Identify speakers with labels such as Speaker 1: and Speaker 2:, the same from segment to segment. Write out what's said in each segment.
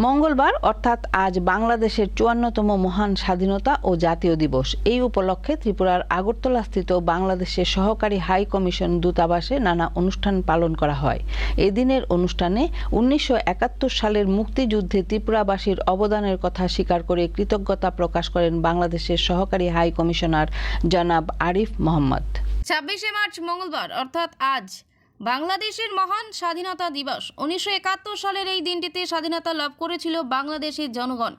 Speaker 1: মঙ্গলবার, অর্থাৎ আজ বাংলাদেশের চুয়ান্নতম মহান স্বাধীনতা ও জাতীয় দিবস। এই উপলক্ষে ত্রিপুরার আগরতলাস্থিত বাংলাদেশের সহকারী হাই কমিশন দূতাবাসে নানা অনুষ্ঠান পালন করা হয়। এদিনের অনুষ্ঠানে উনিশশো একাত্তর সালের মুক্তিযুদ্ধে ত্রিপুরাবাসীর অবদানের কথা স্বীকার করে কৃতজ্ঞতা প্রকাশ করেন বাংলাদেশের সহকারী হাই কমিশনার জনাব আরিফ মোহাম্মদ।
Speaker 2: ছাব্বিশে মার্চ মঙ্গলবার, অর্থাৎ আজ বাংলাদেশের মহান স্বাধীনতা দিবস। উনিশশো একাত্তর সালের এই দিনটিতে স্বাধীনতা লাভ করেছিল বাংলাদেশের জনগণ।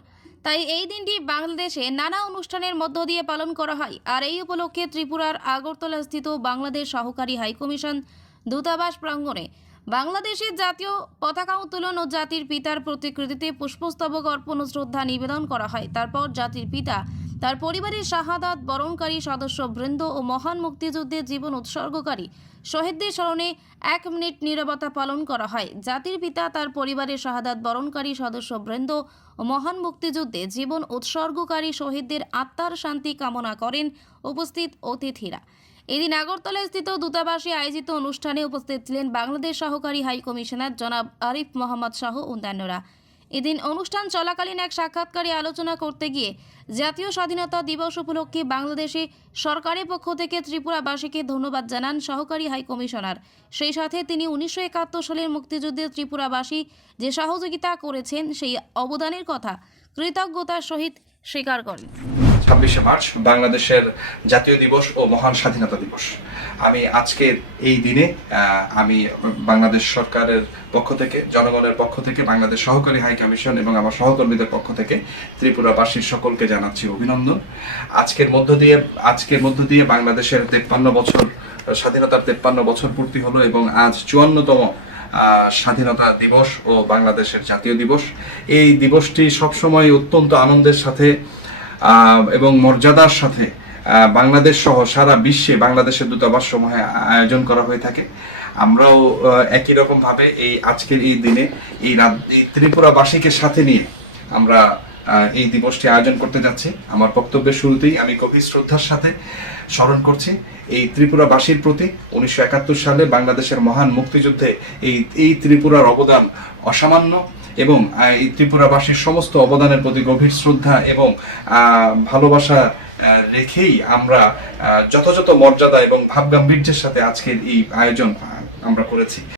Speaker 2: তাই এই দিনটি বাংলাদেশে নানা অনুষ্ঠানের মধ্য দিয়ে পালন করা হয়। আর এই উপলক্ষে ত্রিপুরার আগরতলাস্থিত বাংলাদেশ সহকারী হাইকমিশন দূতাবাস প্রাঙ্গণে বাংলাদেশের জাতীয় পতাকা উত্তোলন ও জাতির পিতার প্রতিকৃতিতে পুষ্পস্তবক অর্পণ ও শ্রদ্ধা নিবেদন করা হয়। তারপর জাতির পিতা তার পরিবারের শাহাদাত বরণকারী সদস্য বৃন্দ ও মহান মুক্তিযুদ্ধে জীবন উৎসর্গকারী শহীদদের স্মরণে এক মিনিট নীরবতা পালন করা হয়। জাতির পিতা তার পরিবারের শাহাদাত বরণকারী সদস্য বৃন্দ ও মহান মুক্তিযুদ্ধে জীবন উৎসর্গকারী শহীদদের আত্মার শান্তি কামনা করেন উপস্থিত অতিথিরা। এদিন আগরতলায় স্থিত দূতাবাসে আয়োজিত অনুষ্ঠানে উপস্থিত ছিলেন বাংলাদেশ সহকারী হাই কমিশনার জনাব আরিফ মোহাম্মদ শাহ অন্যান্যরা। এদিন অনুষ্ঠান চলাকালীন এক সাক্ষাৎকারে আলোচনা করতে গিয়ে জাতীয় স্বাধীনতা দিবস উপলক্ষে বাংলাদেশে সরকারের পক্ষ থেকে ত্রিপুরাবাসীকে ধন্যবাদ জানান সহকারী হাই কমিশনার। সেই সাথে তিনি উনিশশো একাত্তর সালের মুক্তিযুদ্ধে ত্রিপুরাবাসী যে সহযোগিতা করেছেন, সেই অবদানের কথা কৃতজ্ঞতার সহিত স্বীকার করেন।
Speaker 3: ছাব্বিশে মার্চ, বাংলাদেশের জাতীয় দিবস ও মহান স্বাধীনতা দিবস। আমি আজকের এই দিনে আমি বাংলাদেশ সরকারের পক্ষ থেকে, জনগণের পক্ষ থেকে, বাংলাদেশ সহকারী হাই কমিশন এবং আমার সহকর্মীদের পক্ষ থেকে ত্রিপুরাবাসীর সকলকে জানাচ্ছি অভিনন্দন। আজকের মধ্য দিয়ে, আজকের মধ্য দিয়ে বাংলাদেশের তেপ্পান্ন বছর, স্বাধীনতার তেপ্পান্ন বছর পূর্তি হলো এবং আজ চুয়ান্নতম স্বাধীনতা দিবস ও বাংলাদেশের জাতীয় দিবস। এই দিবসটি সবসময় অত্যন্ত আনন্দের সাথে এবং মর্যাদার সাথে বাংলাদেশ সহ সারা বিশ্বে বাংলাদেশের দূতাবাস সমূহে আয়োজন করা হয়ে থাকে। আমরাও একই রকম ভাবে এই আজকের এই দিনে, এই এই ত্রিপুরাবাসীকে সাথে নিয়ে আমরা এই দিবসটি আয়োজন করতে যাচ্ছি। আমার বক্তব্যের শুরুতেই আমি গভীর শ্রদ্ধার সাথে স্মরণ করছি, এই ত্রিপুরাবাসীর প্রতি উনিশশো একাত্তর সালে বাংলাদেশের মহান মুক্তিযুদ্ধে এই এই ত্রিপুরার অবদান অসামান্য। এবং এই ত্রিপুরাবাসীর সমস্ত অবদানের প্রতি গভীর শ্রদ্ধা এবং ভালোবাসা রেখেই আমরা যথাযথ মর্যাদা এবং ভাবগাম্ভীর্যের সাথে আজকের এই আয়োজন আমরা করেছি।